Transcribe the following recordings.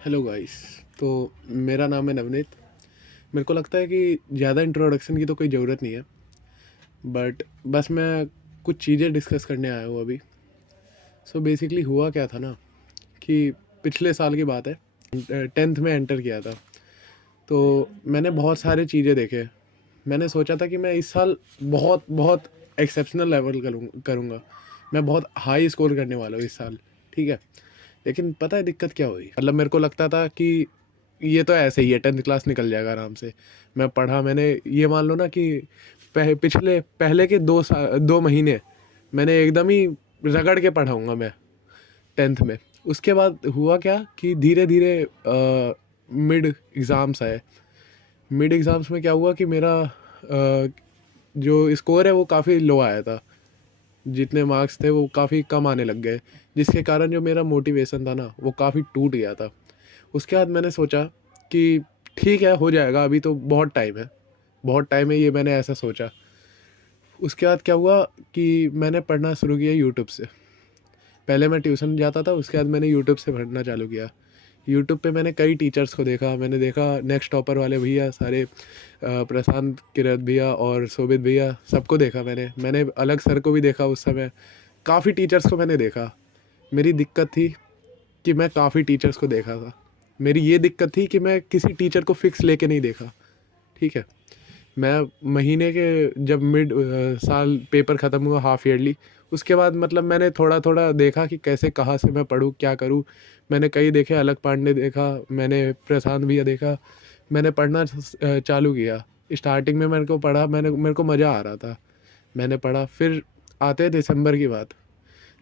Hello guys. तो मेरा नाम है नवनीत। मेरे को लगता है कि ज़्यादा इंट्रोडक्शन की तो कोई ज़रूरत नहीं है, बट बस मैं कुछ चीज़ें डिस्कस करने आया हूँ अभी। सो बेसिकली हुआ क्या था ना कि पिछले साल की बात है, 10th में एंटर किया था। तो मैंने बहुत सारे चीज़ें देखे। मैंने सोचा था कि मैं इस साल बहुत बहुत एक्सेप्शनल लेवल करूँगा। मैं बहुत हाई स्कोर करने वाला हूँ इस साल, ठीक है। लेकिन पता है दिक्कत क्या हुई? मतलब मेरे को लगता था कि ये तो ऐसे ही है, 10th क्लास निकल जाएगा आराम से। मैं पढ़ा, मैंने ये मान लो ना कि पहले के 2 महीने मैंने एकदम ही रगड़ के पढ़ाऊँगा मैं 10th में। उसके बाद हुआ क्या कि धीरे धीरे मिड एग्ज़ाम्स आए। मिड एग्ज़ाम्स में क्या हुआ कि मेरा जो स्कोर है वो काफ़ी लो आया था। जितने मार्क्स थे वो काफ़ी कम आने लग गए, जिसके कारण जो मेरा मोटिवेशन था ना वो काफ़ी टूट गया था। उसके बाद मैंने सोचा कि ठीक है, हो जाएगा, अभी तो बहुत टाइम है, बहुत टाइम है, ये मैंने ऐसा सोचा। उसके बाद क्या हुआ कि मैंने पढ़ना शुरू किया यूट्यूब से। पहले मैं ट्यूशन जाता था, उसके बाद मैंने यूट्यूब से पढ़ना चालू किया। यूट्यूब पे मैंने कई टीचर्स को देखा। मैंने देखा नेक्स्ट टॉपर वाले भैया सारे, प्रशांत किरत भैया और शोभित भैया, सबको देखा मैंने अलग सर को भी देखा उस समय। काफ़ी टीचर्स को मैंने देखा। मेरी दिक्कत थी कि मैं काफ़ी टीचर्स को देखा था। मेरी ये दिक्कत थी कि मैं किसी टीचर को फिक्स लेके नहीं देखा, ठीक है। मैं महीने के जब साल पेपर ख़त्म हुआ हाफ़ ईयरली, उसके बाद मतलब मैंने थोड़ा थोड़ा देखा कि कैसे कहाँ से मैं पढूँ, क्या करूँ। मैंने कई देखे, अलग पांडे देखा, मैंने प्रशांत भैया देखा। मैंने पढ़ना चालू किया। स्टार्टिंग में मेरे को मज़ा आ रहा था। मैंने पढ़ा। फिर आते हैं दिसंबर की बात।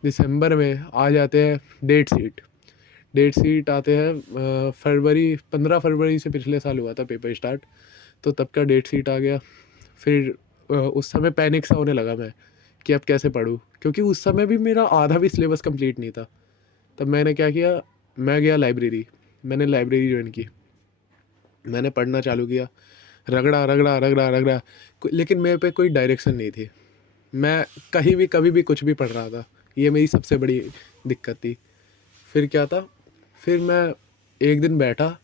दिसंबर में आ जाते हैं डेट शीट आते हैं। फरवरी, 15 फरवरी से पिछले साल हुआ था पेपर स्टार्ट, तो तब का डेट शीट आ गया। फिर उस समय पैनिक सा होने लगा मैं कि अब कैसे पढूँ, क्योंकि उस समय भी मेरा आधा भी सिलेबस कंप्लीट नहीं था। तब मैंने क्या किया, मैं गया लाइब्रेरी। मैंने लाइब्रेरी ज्वाइन की। मैंने पढ़ना चालू किया, रगड़ा रगड़ा रगड़ा रगड़ा। लेकिन मेरे पे कोई डायरेक्शन नहीं थी। मैं कहीं भी कभी भी कुछ भी पढ़ रहा था। ये मेरी सबसे बड़ी दिक्कत थी। फिर क्या था, फिर मैं एक दिन बैठा,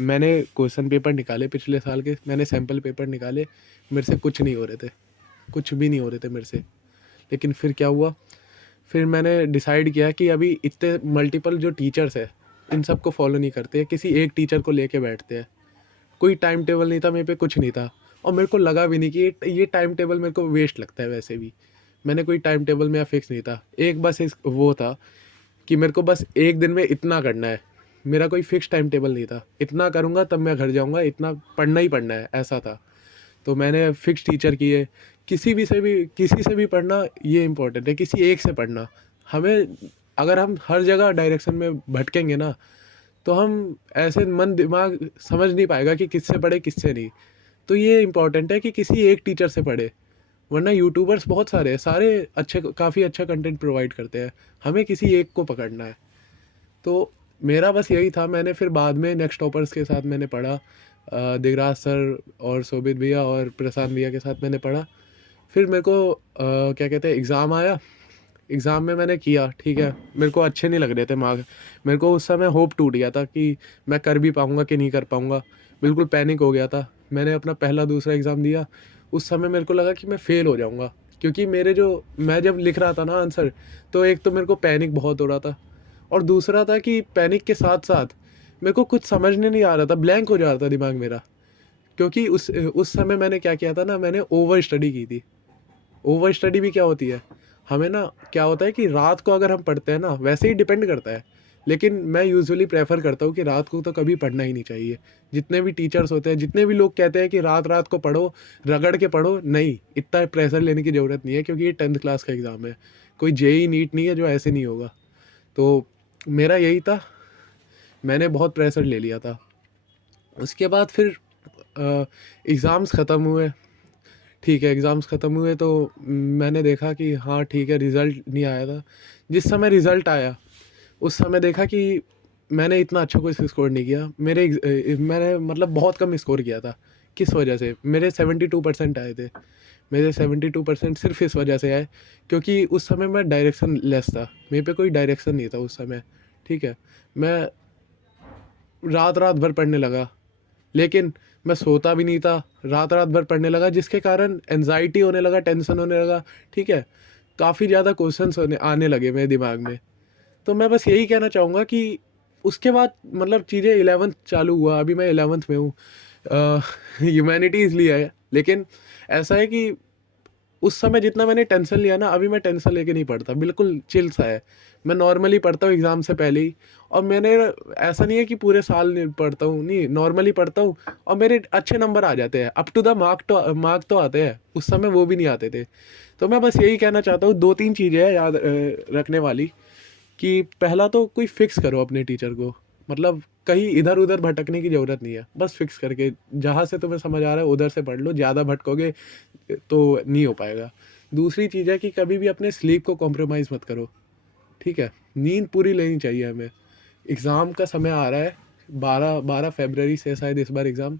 मैंने क्वेश्चन पेपर निकाले पिछले साल के, मैंने सैम्पल पेपर निकाले। मेरे से कुछ नहीं हो रहे थे, कुछ भी नहीं हो रहे थे मेरे से। लेकिन फिर क्या हुआ, फिर मैंने डिसाइड किया कि अभी इतने मल्टीपल जो टीचर्स है, इन सब को फॉलो नहीं करते हैं, किसी एक टीचर को लेके बैठते हैं। कोई टाइम टेबल नहीं था मेरे पे, कुछ नहीं था। और मेरे को लगा भी नहीं कि ये टाइम टेबल मेरे को वेस्ट लगता है वैसे भी। मैंने कोई टाइम टेबल मेरा फिक्स नहीं था। एक बस वो था कि मेरे को बस एक दिन में इतना करना है। मेरा कोई फिक्स टाइम टेबल नहीं था, इतना करूँगा तब मैं घर जाऊँगा, इतना पढ़ना ही पढ़ना है, ऐसा था। तो मैंने फिक्स टीचर किए। किसी से भी पढ़ना ये इम्पोर्टेंट है, किसी एक से पढ़ना। हमें, अगर हम हर जगह डायरेक्शन में भटकेंगे ना, तो हम ऐसे मन दिमाग समझ नहीं पाएगा कि किससे पढ़े किससे नहीं। तो ये इम्पोर्टेंट है कि किसी एक टीचर से पढ़े। वरना यूट्यूबर्स बहुत सारे हैं, सारे अच्छे, काफ़ी अच्छा कंटेंट प्रोवाइड करते हैं। हमें किसी एक को पकड़ना है। तो मेरा बस यही था। मैंने फिर बाद में नेक्स्ट टॉपर्स के साथ मैंने पढ़ा, दिगराज सर और शोभित भैया और प्रशांत भैया के साथ मैंने पढ़ा। फिर मेरे को क्या कहते हैं, एग्ज़ाम आया। एग्ज़ाम में मैंने किया, ठीक है। मेरे को अच्छे नहीं लग रहे थे मार्क्स। मेरे को उस समय होप टूट गया था कि मैं कर भी पाऊँगा कि नहीं कर पाऊँगा। बिल्कुल पैनिक हो गया था। मैंने अपना पहला दूसरा एग्ज़ाम दिया। उस समय मेरे को लगा कि मैं फ़ेल हो जाऊँगा, क्योंकि मैं जब लिख रहा था ना आंसर, तो एक तो मेरे को पैनिक बहुत हो रहा था, और दूसरा था कि पैनिक के साथ-साथ मेरे को कुछ समझने नहीं आ रहा था, ब्लैंक हो जा रहा था दिमाग मेरा। क्योंकि उस समय मैंने क्या किया था ना, मैंने ओवर स्टडी की थी। ओवर स्टडी भी क्या होती है, हमें ना क्या होता है कि रात को अगर हम पढ़ते हैं ना, वैसे ही डिपेंड करता है। लेकिन मैं यूजुअली प्रेफर करता हूँ कि रात को तो कभी पढ़ना ही नहीं चाहिए। जितने भी टीचर्स होते हैं, जितने भी लोग कहते हैं कि रात रात को पढ़ो, रगड़ के पढ़ो, नहीं, इतना प्रेशर लेने की ज़रूरत नहीं है, क्योंकि ये 10th क्लास का एग्ज़ाम है। कोई जेई नीट नहीं है जो ऐसे नहीं होगा। तो मेरा यही था, मैंने बहुत प्रेशर ले लिया था। उसके बाद फिर एग्ज़ाम्स ख़त्म हुए, ठीक है। एग्ज़ाम्स ख़त्म हुए तो मैंने देखा कि हाँ ठीक है, रिज़ल्ट नहीं आया था। जिस समय रिज़ल्ट आया, उस समय देखा कि मैंने इतना अच्छा कोई स्कोर नहीं किया। मैंने मतलब बहुत कम स्कोर किया था। किस वजह से? मेरे 72% आए थे। मेरे 72% सिर्फ़ इस वजह से आए क्योंकि उस समय मैं डायरेक्शन लेस था। मेरे पे कोई डायरेक्शन नहीं था उस समय, ठीक है। मैं रात-रात भर पढ़ने लगा। लेकिन मैं सोता भी नहीं था, रात-रात भर पढ़ने लगा जिसके कारण एंग्ज़ायटी होने लगा, टेंशन होने लगा, ठीक है? काफ़ी ज़्यादा क्वेश्चन्स आने लगे मेरे दिमाग में। तो मैं बस यही कहना चाहूँगा कि उसके बाद मतलब चीज़ें 11th चालू हुआ, अभी मैं 11th में हूँ। ह्यूमैनिटीज़ लिया है, लेकिन ऐसा है कि उस समय जितना मैंने टेंशन लिया ना, अभी मैं टेंशन लेके नहीं पढ़ता, बिल्कुल चिल सा है। मैं नॉर्मली पढ़ता हूँ एग्ज़ाम से पहले ही, और मैंने ऐसा नहीं है कि पूरे साल नहीं पढ़ता हूँ, नहीं नॉर्मली पढ़ता हूँ और मेरे अच्छे नंबर आ जाते हैं, अप टू द मार्क तो आते हैं, उस समय वो भी नहीं आते थे। तो मैं बस यही कहना चाहता हूँ, 2-3 चीज़ें हैं याद रखने वाली, कि पहला तो कोई फ़िक्स करो अपने टीचर को, मतलब कहीं इधर-उधर भटकने की ज़रूरत नहीं है। बस फ़िक्स करके जहाँ से तुम्हें समझ आ रहा है उधर से पढ़ लो, ज़्यादा भटकोगे तो नहीं हो पाएगा। दूसरी चीज़ है कि कभी भी अपने स्लीप को कॉम्प्रोमाइज़ मत करो, ठीक है? नींद पूरी लेनी चाहिए हमें। एग्ज़ाम का समय आ रहा है, 12 फ़रवरी से शायद इस बार एग्ज़ाम,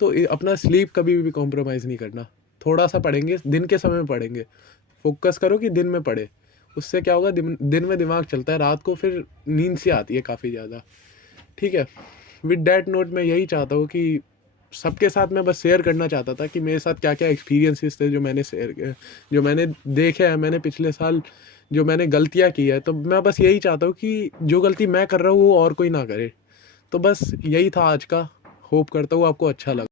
तो अपना स्लीप कभी भी कॉम्प्रोमाइज़ नहीं करना। थोड़ा-सा पढ़ेंगे, दिन के समय में पढ़ेंगे। फ़ोकस करो कि दिन में पढ़े। उससे क्या होगा, दिन दिन में दिमाग चलता है, रात को फिर नींद सी आती है काफ़ी ज़्यादा, ठीक है? विद दैट नोट मैं यही चाहता हूँ कि सबके साथ मैं बस शेयर करना चाहता था कि मेरे साथ क्या-क्या एक्सपीरियंसेस थे जो मैंने देखे हैं, मैंने पिछले साल जो मैंने गलतियाँ की है, तो मैं बस यही चाहता हूँ कि जो गलती मैं कर रहा हूँ वो और कोई ना करे। तो बस यही था आज का, होप करता हूँ आपको अच्छा लगा।